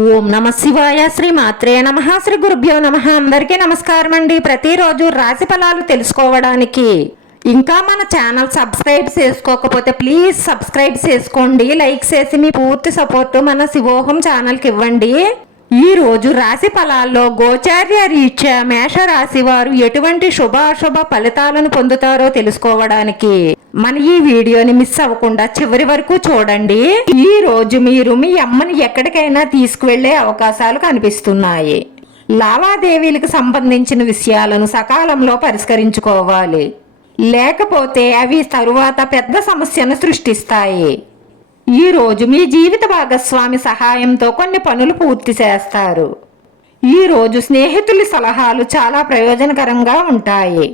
ఓం నమ శివాయ శ్రీ మాత్రే నమ. శ్రీ గురుభ్యో నమ. అందరికీ నమస్కారం అండి. ప్రతిరోజు రాశి ఫలాలు తెలుసుకోవడానికి ఇంకా మన ఛానల్ సబ్స్క్రైబ్ చేసుకోకపోతే ప్లీజ్ సబ్స్క్రైబ్ చేసుకోండి. లైక్ చేసి మీ పూర్తి సపోర్ట్ మన శివోహం ఛానల్కి ఇవ్వండి. ఈ రోజు రాశి ఫలాల్లో గోచార్య రీత్యా మేషరాశి వారు ఎటువంటి శుభాశుభ ఫలితాలను పొందుతారో తెలుసుకోవడానికి మన ఈ వీడియోని మిస్ అవ్వకుండా చివరి వరకు చూడండి. ఈ రోజు మీరు మీ అమ్మని ఎక్కడికైనా తీసుకువెళ్ళే అవకాశాలు కనిపిస్తున్నాయి. లావాదేవీలకు సంబంధించిన విషయాలను సకాలంలో పరిష్కరించుకోవాలి. లేకపోతే అవి తరువాత పెద్ద సమస్యను సృష్టిస్తాయి. ఈ రోజు మీ జీవిత భాగస్వామి సహాయంతో కొన్ని పనులు పూర్తి చేస్తారు. ఈ రోజు స్నేహితుల సలహాలు చాలా ప్రయోజనకరంగా ఉంటాయి.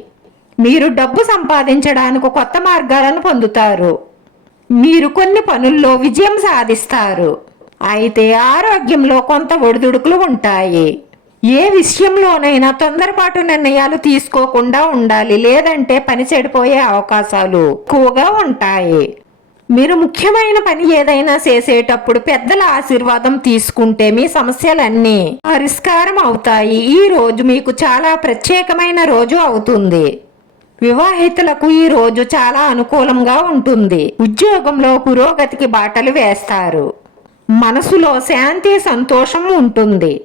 మీరు డబ్బు సంపాదించడానికి కొత్త మార్గాలను పొందుతారు. మీరు కొన్ని పనుల్లో విజయం సాధిస్తారు. అయితే ఆరోగ్యంలో కొంత ఒడిదుడుకులు ఉంటాయి. ఏ విషయంలోనైనా తొందరపాటు నిర్ణయాలు తీసుకోకుండా ఉండాలి లేదంటే పని చెడిపోయే అవకాశాలు ఎక్కువగా ఉంటాయి. మీరు ముఖ్యమైన పని ఏదైనా చేసేటప్పుడు పెద్దల ఆశీర్వాదం తీసుకుంటే మీ సమస్యలన్నీ పరిష్కారం అవుతాయి. ఈ రోజు మీకు చాలా ప్రత్యేకమైన రోజు అవుతుంది. వివాహితులకు ఈ రోజు చాలా అనుకూలంగా ఉంటుంది. ఉద్యోగంలో పురోగతికి బాటలు వేస్తారు. మనసులో శాంతి సంతోషం ఉంటుంది.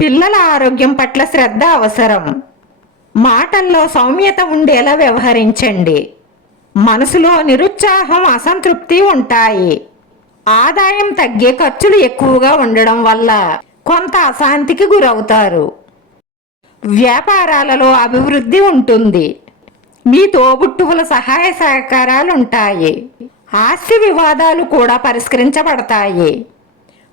పిల్లల ఆరోగ్యం పట్ల శ్రద్ధ అవసరం. మాటల్లో సౌమ్యత ఉండేలా వ్యవహరించండి. మనసులో నిరుత్సాహం అసంతృప్తి ఉంటాయి. ఆదాయం తగ్గే ఖర్చులు ఎక్కువగా ఉండడం వల్ల కొంత అశాంతికి గురవుతారు. వ్యాపారాలలో అభివృద్ధి ఉంటుంది. మీ తోబుట్టువుల సహాయ సహకారాలు ఉంటాయి. ఆస్తి వివాదాలు కూడా పరిష్కరించబడతాయి.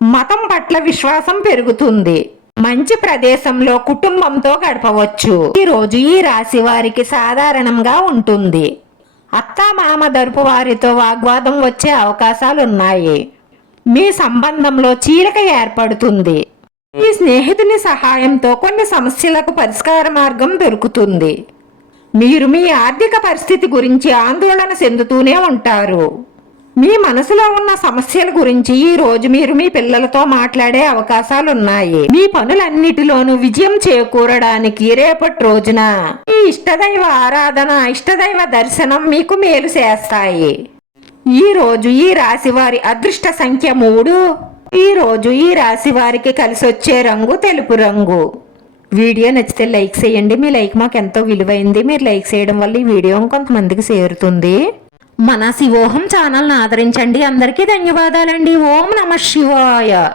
మతం పట్ల విశ్వాసం పెరుగుతుంది. మంచి ప్రదేశంలో కుటుంబంతో గడపవచ్చు. ఈరోజు ఈ రాశి వారికి సాధారణంగా ఉంటుంది. అత్తా మామ దరుపు వారితో వాగ్వాదం వచ్చే అవకాశాలు ఉన్నాయి మీ సంబంధంలో చీలిక ఏర్పడుతుంది. మీ స్నేహితుని సహాయంతో కొన్ని సమస్యలకు పరిష్కార మార్గం దొరుకుతుంది. మీరు మీ ఆర్థిక పరిస్థితి గురించి ఆందోళన చెందుతూనే ఉంటారు. మీ మనసులో ఉన్న సమస్యల గురించి ఈ రోజు మీరు మీ పిల్లలతో మాట్లాడే అవకాశాలు ఉన్నాయి మీ పనులన్నిటిలోనూ విజయం చేకూరడానికి రేపటి రోజున మీ ఇష్టదైవ ఆరాధన ఇష్టదైవ దర్శనం మీకు మేలు చేస్తాయి. ఈ రోజు ఈ రాశి వారి అదృష్ట సంఖ్య మూడు. ఈ రోజు ఈ రాశి వారికి కలిసి వచ్చే రంగు తెలుపు రంగు. వీడియో నచ్చితే లైక్ చేయండి. మీ లైక్ మాకు ఎంతో విలువైంది. మీరు లైక్ చేయడం వల్ల ఈ వీడియో కొంతమందికి చేరుతుంది. మన శివోహం ఛానల్ని ఆదరించండి. అందరికీ ధన్యవాదాలండి. ఓం నమ శివాయ.